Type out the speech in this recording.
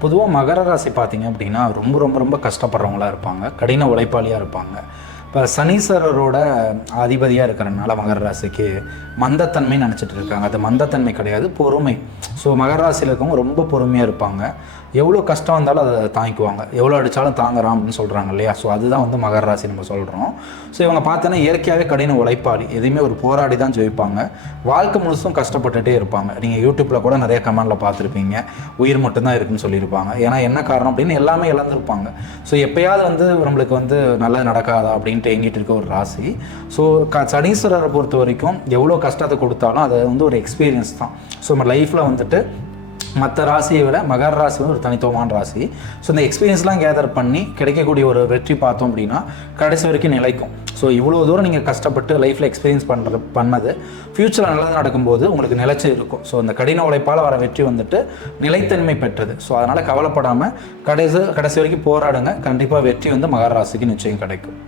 பொதுவாக மகர ராசி பார்த்தீங்க அப்படின்னா ரொம்ப ரொம்ப ரொம்ப கஷ்டப்படுறவங்களா இருப்பாங்க. கடின உழைப்பாளியாக இருப்பாங்க. இப்போ சனீஸ்வரரோட அதிபதியாக இருக்கிறனால மகர ராசிக்கு மந்தத்தன்மை நினச்சிட்டு இருக்காங்க. அது மந்தத்தன்மை கிடையாது பொறுமை. ஸோ மகர ராசியில் இருக்கவங்க ரொம்ப பொறுமையாக இருப்பாங்க. எவ்வளோ கஷ்டம் வந்தாலும் அதை தாங்கிக்குவாங்க. எவ்வளோ அடித்தாலும் தாங்குறான் அப்படின்னு சொல்கிறாங்க இல்லையா? ஸோ அதுதான் வந்து மகர ராசி நம்ம சொல்கிறோம் ஸோ இவங்க பார்த்தோன்னா இயற்கையாகவே கடின உழைப்பாளி. எதையுமே ஒரு போராடி தான் ஜெயிப்பாங்க. வாழ்க்கை முழுசும் கஷ்டப்பட்டுட்டே இருப்பாங்க. நீங்கள் யூடியூப்பில் கூட நிறைய கமெண்டில் பார்த்துருப்பீங்க. உயிர் மட்டும்தான் இருக்குன்னு சொல்லியிருப்பாங்க. ஏன்னா என்ன காரணம் அப்படின்னு எல்லாமே இழந்திருப்பாங்க. ஸோ எப்பயாவது வந்து நம்மளுக்கு வந்து நல்லது நடக்காதா அப்படின்னு எங்கிட்டு இருக்க ஒரு ராசி. ஸோ க சனீஸ்வரரை பொறுத்த வரைக்கும் எவ்வளோ கஷ்டத்தை கொடுத்தாலும் அது வந்து ஒரு எக்ஸ்பீரியன்ஸ் தான். ஸோ நம்ம லைஃப்பில் வந்துட்டு மற்ற ராசியை விட மகர ராசி வந்து ஒரு தனித்துவமான ராசி. ஸோ இந்த எக்ஸ்பீரியன்ஸ்லாம் கேதர் பண்ணி கிடைக்கக்கூடிய ஒரு வெற்றி பார்த்தோம் அப்படின்னா கடைசி வரைக்கும் நிலைக்கும். ஸோ இவ்வளோ தூரம் நீங்கள் கஷ்டப்பட்டு லைஃப்பில் எக்ஸ்பீரியன்ஸ் பண்ணுறது பண்ணது ஃப்யூச்சரில் நல்லது நடக்கும்போது உங்களுக்கு நிலச்சி இருக்கும். ஸோ அந்த கடின உழைப்பால் வர வெற்றி வந்துட்டு நிலைத்தன்மை பெற்றது. ஸோ அதனால் கவலைப்படாமல் கடைசி கடைசி வரைக்கும் போராடுங்க. கண்டிப்பாக வெற்றி வந்து மகர ராசிக்கு நிச்சயம் கிடைக்கும்.